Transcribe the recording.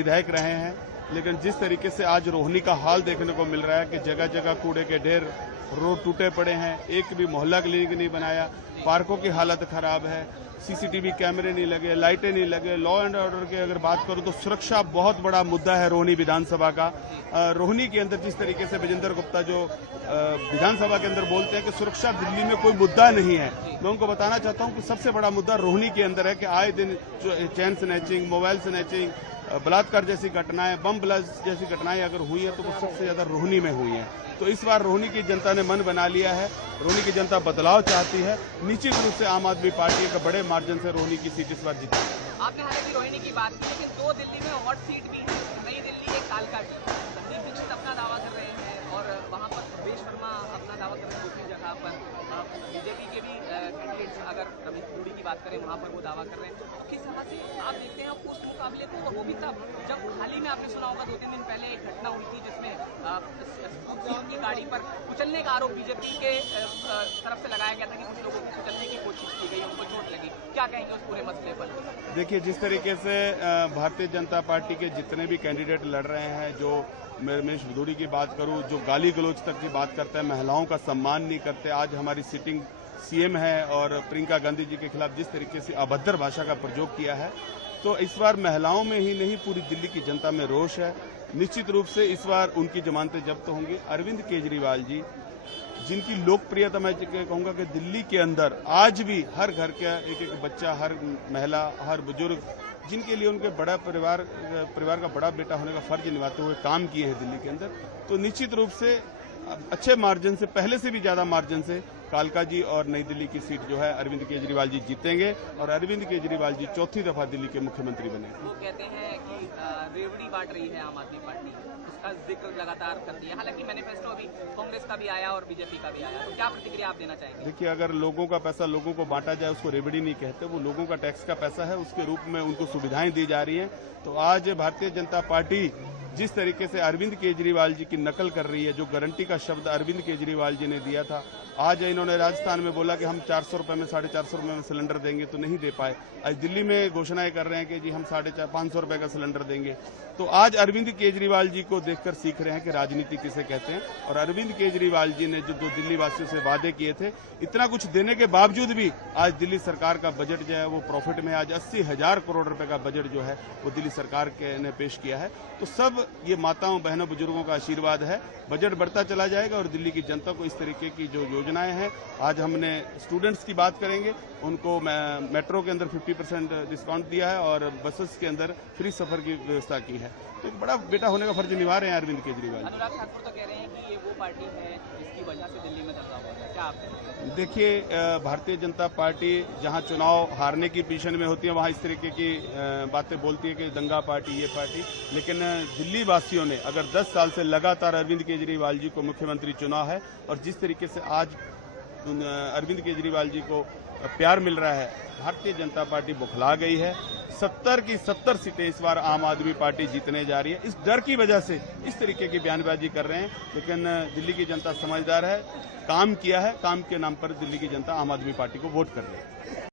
विधायक रहे हैं, लेकिन जिस तरीके से आज रोहिणी का हाल देखने को मिल रहा है कि जगह जगह कूड़े के ढेर, रोड टूटे पड़े हैं, एक भी मोहल्ला क्लिनिक नहीं बनाया, पार्कों की हालत खराब है, सीसीटीवी कैमरे नहीं लगे, लाइटें नहीं लगे। लॉ एंड ऑर्डर की अगर बात करूं तो सुरक्षा बहुत बड़ा मुद्दा है रोहिणी विधानसभा का। रोहिणी के अंदर जिस तरीके से विजेंद्र गुप्ता जो विधानसभा के अंदर बोलते हैं कि सुरक्षा दिल्ली में कोई मुद्दा नहीं है, मैं उनको बताना चाहता हूं कि सबसे बड़ा मुद्दा रोहिणी के अंदर है कि आए दिन चैन स्नैचिंग, मोबाइल स्नैचिंग, बलात्कार जैसी घटनाएं, बम ब्लास्ट जैसी घटनाएं अगर हुई है तो वो सबसे ज्यादा रोहिणी में हुई है। तो इस बार रोहिणी की जनता ने मन बना लिया है, रोहिणी की जनता बदलाव चाहती है। निश्चित रूप से आम आदमी पार्टी एक बड़े मार्जिन से रोहिणी की सीट इस बार जीती। आपने हालांकि रोहिणी की बात की, लेकिन 2 दिल्ली में हॉट सीट भी है, नई दिल्ली एक कालका की। संदीप दीक्षित अपना दावा कर रहे हैं और वहाँ पर प्रवेश शर्मा अपना दावा कर रहे हैं दूसरी जगह पर। बीजेपी के भी कैंडिडेट्स अगर रमेश पुरी की बात करें वहाँ पर वो दावा कर रहे हैं। तो किस तरह से आप देखते हैं उस मुकाबले को? और वो भी तब जब हाल ही में आपने सुना होगा 2-3 दिन पहले एक घटना हुई थी जिसमें की गाड़ी पर कुचलने का आरोप बीजेपी के तरफ से लगाया गया था कि कुछ लोगों को कुचलने की कोशिश की गई, उनको चोट लगी। क्या कहेंगे उस पूरे मसले पर? देखिए, जिस तरीके से भारतीय जनता पार्टी के जितने भी कैंडिडेट लड़ रहे हैं, जो रमेश भदौड़ी की बात करूं, जो गाली गलौज तक की बात करते हैं, महिलाओं का सम्मान नहीं करते, आज हमारी सिटिंग सीएम है और प्रियंका गांधी जी के खिलाफ जिस तरीके से अभद्र भाषा का प्रयोग किया है, तो इस बार महिलाओं में ही नहीं पूरी दिल्ली की जनता में रोष है। निश्चित रूप से इस बार उनकी जमानतें जब्त होंगी। अरविंद केजरीवाल जी, जिनकी लोकप्रियता मैं कहूंगा कि दिल्ली के अंदर आज भी हर घर का एक एक बच्चा, हर महिला, हर बुजुर्ग, जिनके लिए उनके बड़ा परिवार का बड़ा बेटा होने का फर्ज निभाते हुए काम किए हैं दिल्ली के अंदर, तो निश्चित रूप से अच्छे मार्जिन से, पहले से भी ज्यादा मार्जिन से कालका जी और नई दिल्ली की सीट जो है अरविंद केजरीवाल जी जीतेंगे और अरविंद केजरीवाल जी चौथी दफा दिल्ली के मुख्यमंत्री बने। वो कहते हैं कि रेवड़ी बांट रही है आम आदमी पार्टी, उसका जिक्र लगातार करती है। हालांकि मैनिफेस्टो अभी कांग्रेस का भी आया और बीजेपी का भी आया, तो क्या प्रतिक्रिया आप देना चाहेंगे? देखिए, अगर लोगों का पैसा लोगों को बांटा जाए उसको रेवड़ी नहीं कहते, वो लोगों का टैक्स का पैसा है, उसके रूप में उनको सुविधाएं दी जा रही है। तो आज भारतीय जनता पार्टी जिस तरीके से अरविंद केजरीवाल जी की नकल कर रही है, जो गारंटी का शब्द अरविंद केजरीवाल जी ने दिया था, आज इन्होंने राजस्थान में बोला कि हम 400 रुपए में, 450 रुपए में सिलेंडर देंगे, तो नहीं दे पाए। आज दिल्ली में घोषणाएं कर रहे हैं कि जी हम 550 रुपए का सिलेंडर देंगे। तो आज अरविंद केजरीवाल जी को देखकर सीख रहे हैं कि राजनीति किसे कहते हैं। और अरविंद केजरीवाल जी ने जो दिल्ली वासियों से वादे किए थे, इतना कुछ देने के बावजूद भी आज दिल्ली सरकार का बजट जो है वो प्रॉफिट में। आज 80,000 करोड़ रुपए का बजट जो है वो दिल्ली सरकार ने पेश किया है। तो सब ये माताओं, बहनों, बुजुर्गों का आशीर्वाद है। बजट बढ़ता चला जाएगा और दिल्ली की जनता को इस तरीके की जो योजनाएं हैं, आज हमने स्टूडेंट्स की बात करेंगे, उनको मेट्रो के अंदर 50% डिस्काउंट दिया है और बसेस के अंदर फ्री सफर की व्यवस्था की है। तो एक बड़ा बेटा होने का फर्ज निभा रहे हैं अरविंद केजरीवाल। अनुराग ठाकुर तो कह रहे हैं कि ये वो पार्टी है जिसकी वजह से दिल्ली में दंगा हुआ है, क्या आप? देखिए, भारतीय जनता पार्टी जहां चुनाव हारने की पोजीशन में होती है वहां इस तरीके की बातें बोलती है कि दंगा पार्टी, ये पार्टी। लेकिन दिल्ली वासियों ने अगर 10 साल से लगातार अरविंद केजरीवाल जी को मुख्यमंत्री चुना है और जिस तरीके से आज अरविंद केजरीवाल जी को प्यार मिल रहा है, भारतीय जनता पार्टी बौखला गई है। 70 की 70 सीटें इस बार आम आदमी पार्टी जीतने जा रही है। इस डर की वजह से इस तरीके की बयानबाजी कर रहे हैं, लेकिन दिल्ली की जनता समझदार है, काम किया है, काम के नाम पर दिल्ली की जनता आम आदमी पार्टी को वोट कर रही है।